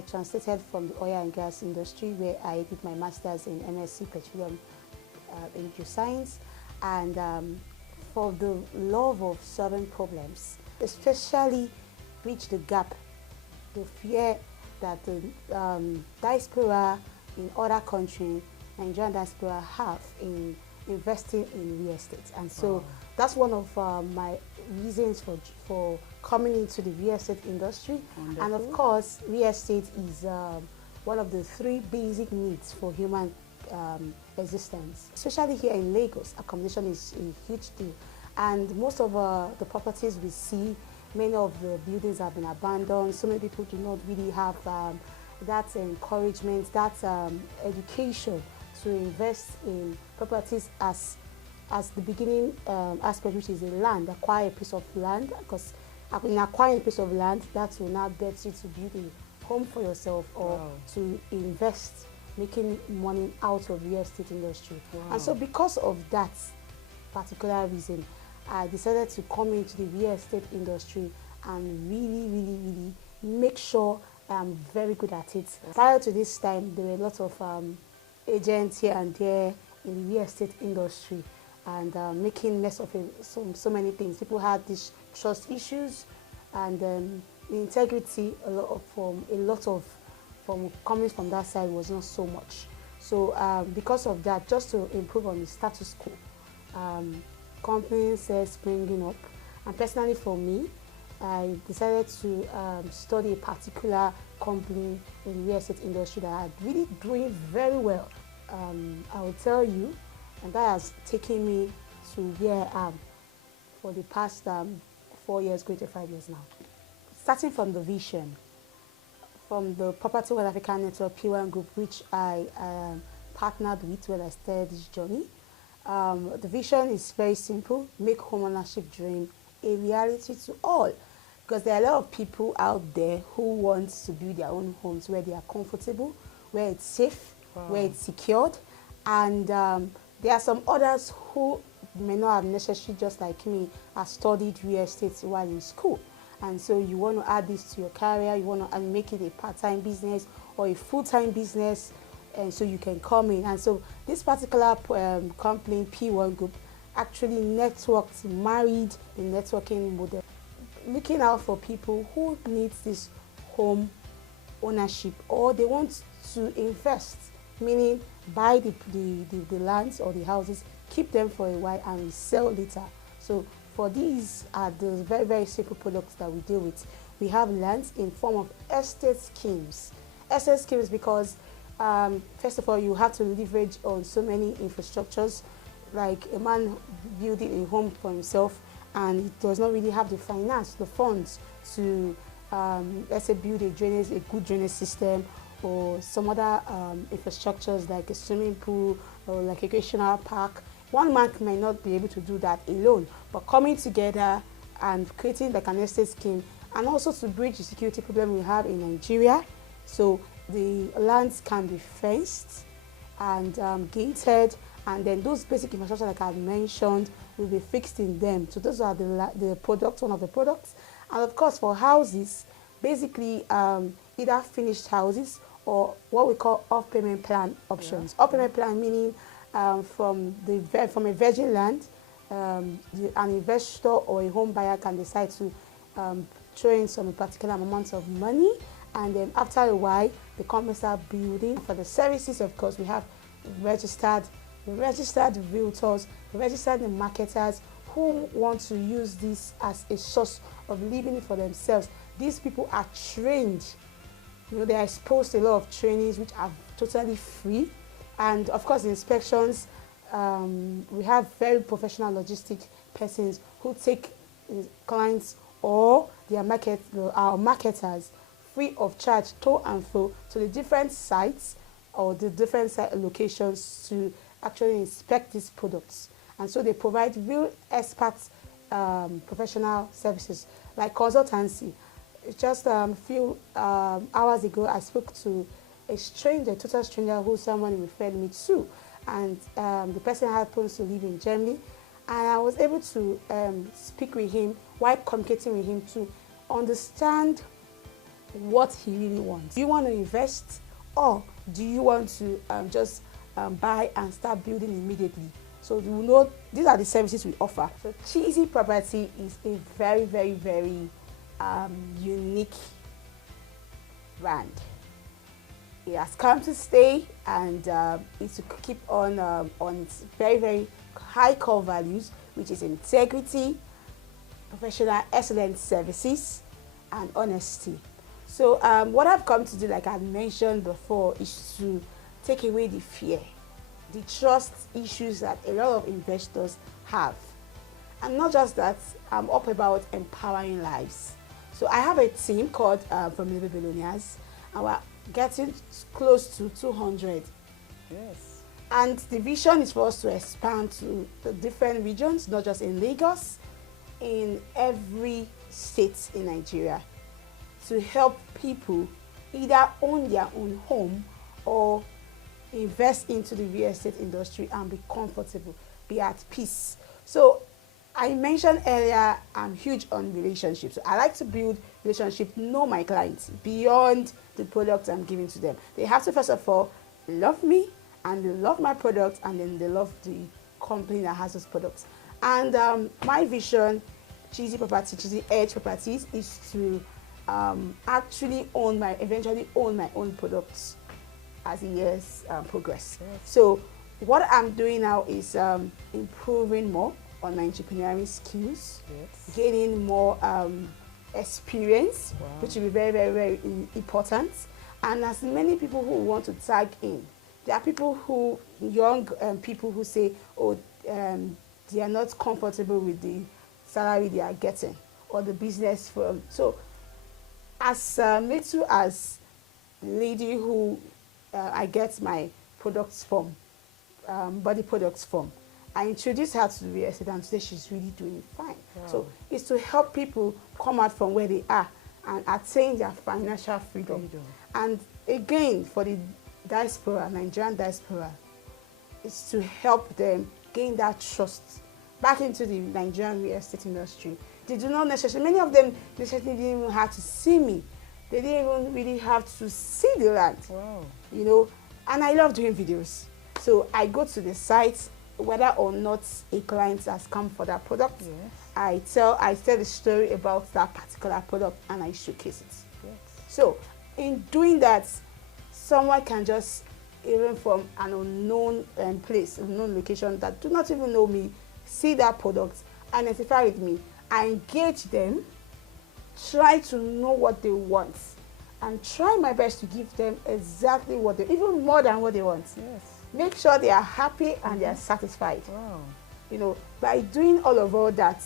I translated from the oil and gas industry, where I did my master's in MSc Petroleum Energy Science, and for the love of solving problems, especially bridge the gap, the fear that the diaspora in other countries, Nigerian diaspora, have in investing in real estate. And so that's one of my reasons for coming into the real estate industry. Wonderful. And of course, real estate is one of the 3 basic needs for human existence. Especially here in Lagos, accommodation is a huge deal. And most of the properties we see, many of the buildings have been abandoned. So many people do not really have that encouragement, that education to invest in properties as the beginning aspect, which is a land, acquire a piece of land, because in acquiring a piece of land, that will now bet you to build a home for yourself or to invest, making money out of real estate industry. And so because of that particular reason, I decided to come into the real estate industry and really make sure I'm very good at it. Prior to this time, there were a lot of agents here and there in the real estate industry, and making mess of so many things. People had these trust issues, and the integrity from coming from that side was not so much. So because of that, just to improve on the status quo, companies springing up, and personally for me, I decided to study a particular company in the real estate industry that are really doing very well. I will tell you, and that has taken me to where I am for the past 4 years, going to 5 years now. Starting from the vision, from the Property West Africa Network P1 Group, which I partnered with when I started this journey. The vision is very simple: make homeownership dream a reality to all. Because there are a lot of people out there who want to build their own homes where they are comfortable, where it's safe, where it's secured. And there are some others who may not have necessarily, just like me, have studied real estate while in school. And so you want to add this to your career, you want to make it a part-time business or a full-time business, and so you can come in. And so this particular company, P1 Group, actually married the networking model, looking out for people who need this home ownership, or they want to invest, meaning buy the lands or the houses, keep them for a while and resell later. So for these are the very simple products that we deal with. We have lands in form of estate schemes. Estate schemes because first of all, you have to leverage on so many infrastructures, like a man building a home for himself and he does not really have the finance, the funds to, let's say, build a good drainage system, or some other infrastructures like a swimming pool or like a recreational park. One man may not be able to do that alone, but coming together and creating like an estate scheme, and also to bridge the security problem we have in Nigeria. So the lands can be fenced and gated, and then those basic infrastructure like I mentioned will be fixed in them. So those are the products, one of the products. And of course for houses, basically either finished houses or what we call off-payment plan options. Off-payment plan meaning from a virgin land, an investor or a home buyer can decide to throw in some particular amount of money, and then after a while the companies start building. For the services, of course, we have registered realtors, registered marketers who want to use this as a source of living for themselves. These people are trained. They are exposed to a lot of trainings which are totally free. And of course, the inspections, we have very professional logistic persons who take clients or our marketers free of charge to and fro to the different sites or the different locations to actually inspect these products. And so they provide real expert professional services like consultancy. Just a few hours ago, I spoke to a total stranger who someone referred me to, and the person happens to live in Germany, and I was able to speak with him while communicating with him to understand what he really wants. Do you want to invest, or do you want to just buy and start building immediately? So you know these are the services we offer. So Chizzy Property is a very, very, very unique brand. It has come to stay, and it's to keep on its very, very high core values, which is integrity, professional excellent services, and honesty. So what I've come to do, like I mentioned before, is to take away the fear, the trust issues that a lot of investors have. And not just that, I'm up about empowering lives. So I have a team called From Billionaires, and we're getting close to 200. Yes. And the vision is for us to expand to the different regions, not just in Lagos, in every state in Nigeria, to help people either own their own home or invest into the real estate industry and be comfortable, be at peace. So I mentioned earlier, I'm huge on relationships. So I like to build relationship, know my clients beyond the product I'm giving to them. They have to first of all love me, and they love my product, and then they love the company that has those products. And my vision, Chizzy Edge Properties, is to actually eventually own my own products as the years progress. Yes. So what I'm doing now is improving more on my entrepreneurial skills, Yes. gaining more experience, Wow. which will be very, very, very important. And as many people who want to tag in, there are people who, young people who say, oh, they are not comfortable with the salary they are getting or the business firm. So as little as the lady who I get my products from, body products from, I introduced her to the real estate, and today she's really doing fine. Wow. So it's to help people come out from where they are and attain their financial freedom. And again, for the diaspora, Nigerian diaspora, it's to help them gain that trust back into the Nigerian real estate industry. They do not necessarily, many of them necessarily didn't even have to see me. They didn't even really have to see the land. Wow. You know, and I love doing videos. So I go to the site, whether or not a client has come for that product. Yes. I tell the story about that particular product, and I showcase it. Yes. So in doing that, someone can just, even from an unknown place, unknown location that do not even know me, see that product, identify with me, I engage them, try to know what they want, and try my best to give them exactly what they, even more than what they want. Yes. Make sure they are happy and they are satisfied. Wow. You know, by doing all of all that,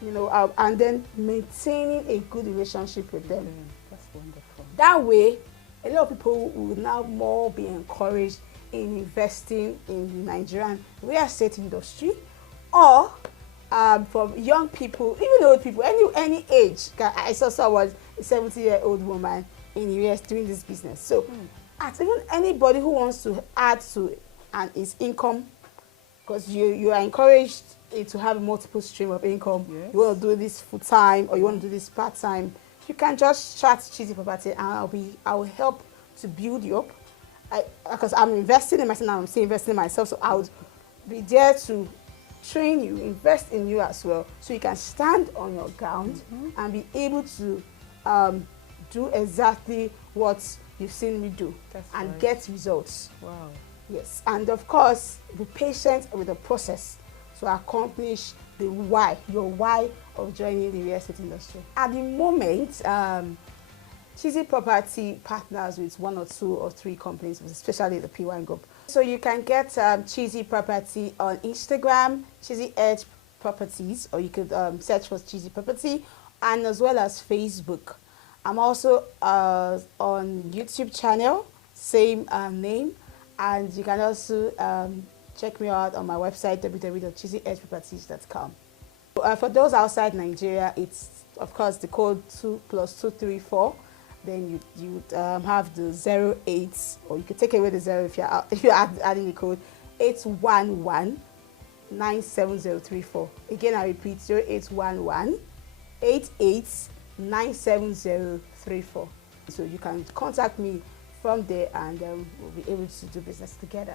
you know, and then maintaining a good relationship with them. That's wonderful. That way, a lot of people will now more be encouraged in investing in the Nigerian real estate industry, or from young people, even old people, any age. I saw someone, a 70-year-old woman in the US doing this business. So, as even anybody who wants to add to his income, because you are encouraged to have a multiple stream of income. Yes. You want to do this full time, or you want to do this part time. You can just chat Chizzy Property, and I will help to build you up. Because I'm investing in myself, I'm still investing in myself, so I would be there to train you, invest in you as well, so you can stand on your ground and be able to do exactly what you've seen me do. That's and right. Get results. Wow. Yes, and of course, be patient with the process to accomplish the why, your why of joining the real estate industry. At the moment, Chizzy Property partners with 1 or 2 or 3 companies, especially the P1 group. So you can get Chizzy Property on Instagram, Chizzy Edge Properties, or you could search for Chizzy Property, and as well as Facebook. I'm also on YouTube channel, same name, and you can also check me out on my website, www.chizzyedgeproperties.com. For those outside Nigeria, it's of course the code 2+234. Then you have the 08, or you could take away the 0 if you're adding the code 811 97034. Again, I repeat, 0811 88 97034. So you can contact me from there, and we'll be able to do business together.